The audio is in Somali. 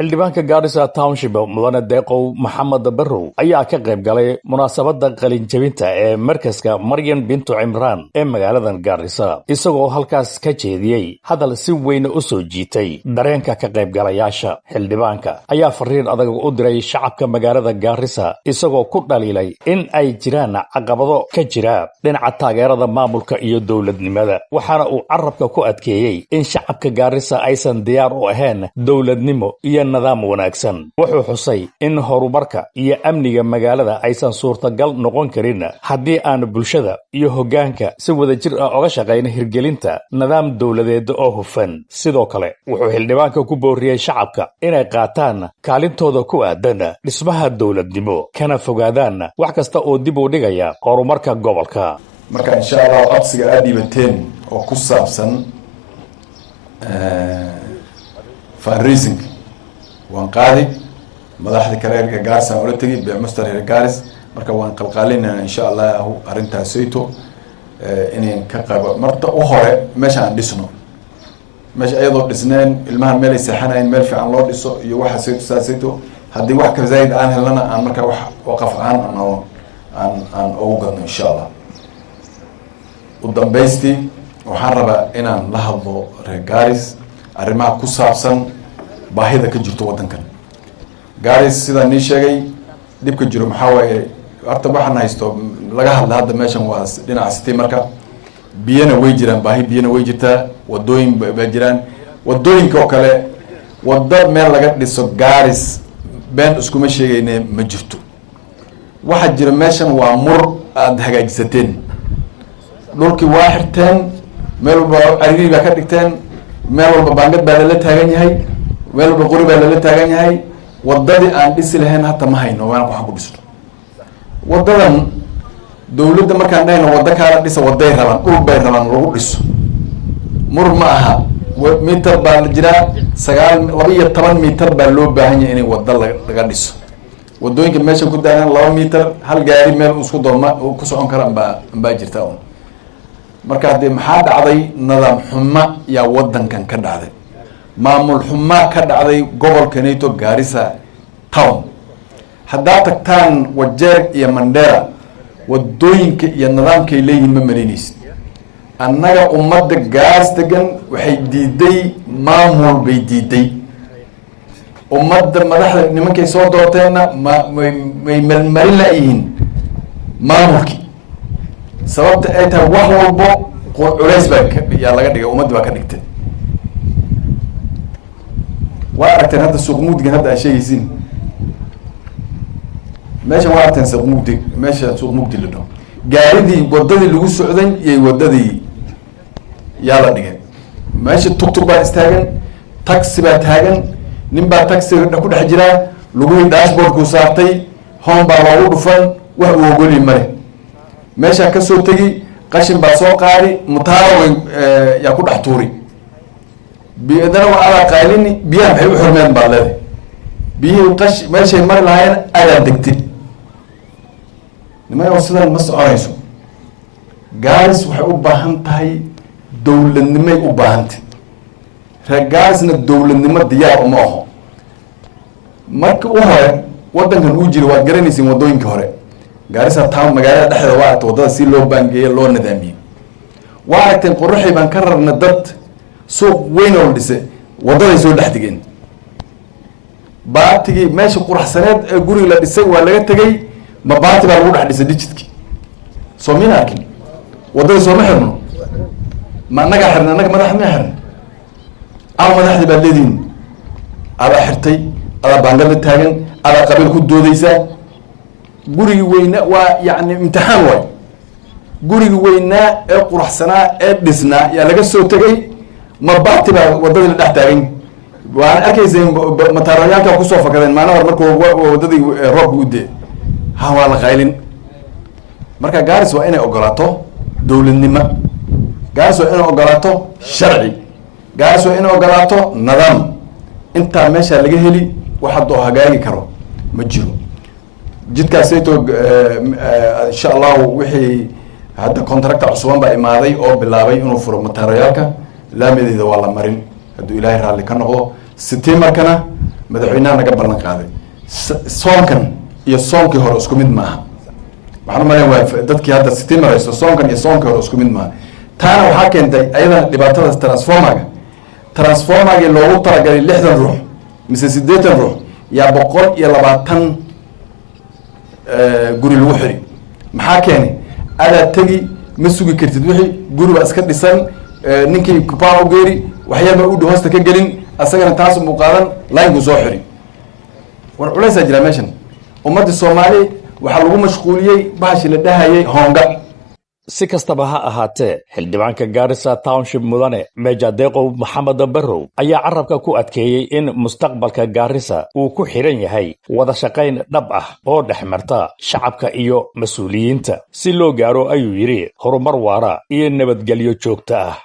xildhibaanka Garissa Township mudane deeqow Maxamed Barrow ayaa ka qayb galay munaasabada qalin jabinta ee markaska Maryan Bintu Imran ee magaalada Garissa isagoo halkaas ka jeediyay hadal si weyn u soo jiitay dareenka ka qayb galayaasha. Xildhibaanka ayaa fariin adag u diray shacabka magaalada Garissa isagoo ku dhaliilay in ay jiraan caqabado ka jira dhinaca taageerada maamulka iyo dawladnimada, waxaana uu carabka ku adkeeyay in shacabka Garissa aysan diyaar u ahayn dawladnimo iyo nidaam wanaagsan. Wuxuu xusay in horumarka iyo amniga magaalada aysan suurtagal noqon karin haddii aan bulshada iyo hoggaanka si wadajir ah uga shaqayn hirgelinta nidaam dawladeed oo hufan. Sidoo kale wuxuu xildhibaanka ku booriyay shacabka inay qaataan kaalintooda ku aadan dhismaha dawladnimo kana fogaadaan wax kasta oo dib u dhigaya horumarka gobolka. marka insha Allah codsiga aad dhibateen oo ku saabsan fundraising waan qaadi madaxda kale ee Garissa oo la tagay Mr. Garissa marka waan qalqaalinaa insha Allah arintaas ayto inaan ka qayb marta u hore meesha aan dhisno meesha ayadoo dhisneen ilmaha meel ay saxanayn meel fiican loo dhiso iyo waxa sayto hadii wax ka zaid aan helana aan marka wax waqaf aan ugu gadno insha Allah. u dambeystii waxaan rabaa inaan la hadlo reer Garissa arrimaha ku saabsan baahida ka jirto wadankan. Garissa sida ni sheegay dibka jiro maxaa waaye horta waxaan haysto laga hadla hadda meeshan waa dhinaca city marka biyana way jiraan baahi biyana way jirtaa wadooyin ba jiraan wadooyinka oo kale wada meel laga dhiso Garissa been iskuma sheegayne ma jirto. waxa jira meeshan waa mur aad hagaajisateen dhulkii waa xirteen meel walba cariiri baa ka dhigteen meel walba baangad baa la taagan yahay meel walba qori baa la taagan yahay wadadii aan dhisi lahayn hata ma hayno waan wax ku dhisno. wadadan dawladda markaan dhayno wada kala dhisa waday rabaan dhul bay rabaan lagu dhiso mur ma aha mitar baa jira 12 mitar baa loo baahan yahay in wada laga dhiso. wadooyinka meesha ku daanan 2 mitar hal gaari meel isku dooma ku socon kara baa jirta marka hadii maxaa dhacday nidaam xumo yaa wadankan ka dhacday maamul xumo ka dhacday gobolka Neeto Garissa town. haddaa tagtaan Wajeer iyo Mandera wadooyinka iyo nidaamka ay leeyihiin ma marinaysid. annaga ummadda Garissa degan waxay diiday maamul bay diiday ummadda madaxda nimankay soo doorteena may marin la yihiin maamulki sababta ay tahay wax walbo culays baa yaa laga dhigay ummadda baa ka dhigtay. waa aragteen hadda suuq mugdigan hadda aan sheegaysiin meesha waa aragteen suuq mugdi meesha suuq mugdi la dhaho gaaridii wadadii lagu socday iyo wadadii yaa la dhigay meesha tugtug baa istaagan taxi baa taagan nin baa taxi ku dhex jira lagu dashboard ku saartay home baa loogu dhufan wax uu ogoli mare meesha ka soo tagi qashin baa soo qaadi mutaaro yaa ku dhex tuuri biyadana waa ala qaylini biyaha waxay u xurmeen baa leedahay biyihii qash meeshay mari lahaayeen ayaa degtay nimayo sidan ma soconayso. Garissa waxay u baahan tahay dawladnimo u baahantay reer Garissa dawladnimo diyaar uma aho. marka u hore wadankan uu jiro waad garanaysiin wadooyinka hore Garissa town magaalada dhexdeeda waa wadada si loo baangeeyo loo nidaamiyay. waa aragteen qorraxay baan ka rarna dad suuq weyn oo dhisay wadaday soo dhex digeen baatigi meesha quraxsaneed ee guriga la dhisay waa laga tagay ma baati baa lagu dhex dhisay digitki soo min arkin wadada soo ma xirno ma naga xirna naga madax ma xirna ama madaxdi baa leediin ala xirtay ala baangada taagan ala qabiil ku doodaysa guriga weyna waa yaani imtixaan way guriga weyna ee quraxsanaa ee dhisnaa yaa laga soo tagay ma baati baa wadada la dhex taagan waan arkaysay mataarayaalka ku soo fakadeen maana hor markuu wadadii roob u dee ha waa la qaylin. marka Garissa waa inay ogolaato dawladnimo Garissa waa inay ogolaato sharci Garissa waa inay ogolaato nidaam inta meesha laga heli waxa doo hagaagi karo ma jiro. jidkaas ayto insha Allah wixii hadda contract cusub baa imaaday oo bilaabay inuu furo mataarayaalka laamideeda waa la marin hadduu Ilaahay raali ka noqdo. September kana madaxweynaha naga ballan qaaday soonkan iyo soonkii hore isku mid maaha waxaan u malayn waa dadkii hadda siti marayso soonkan iyo soonkii hore isku mid maaha taana waxaa keentay ayadana dhibaatadaas transformagii loogu talagalay 60 ruux mise 80 ruux yaa 120 guri lagu xiri maxaa keenay adaa tegi ma sugi kartid wixii guriba iska dhisan ninkii kupaan u geeri waxyaaba u hoosta ka gelin asagana taas mu qaadan line soo xiri war culaysa jira meeshan ummadda Soomaali waxa lagu mashquuliyay baashi la dhahayay honga si kastaba ha ahaatee xildhibaanka Garissa Township mudane Meja Deqow Maxamed Barrow ayaa carabka ku adkeeyay in mustaqbalka Garissa uu ku xiran yahay wada shaqayn dhab ah oo dhexmarta shacabka iyo mas'uuliyiinta si loo gaaro ayuu yiri horumar waara iyo nabadgelyo joogto ah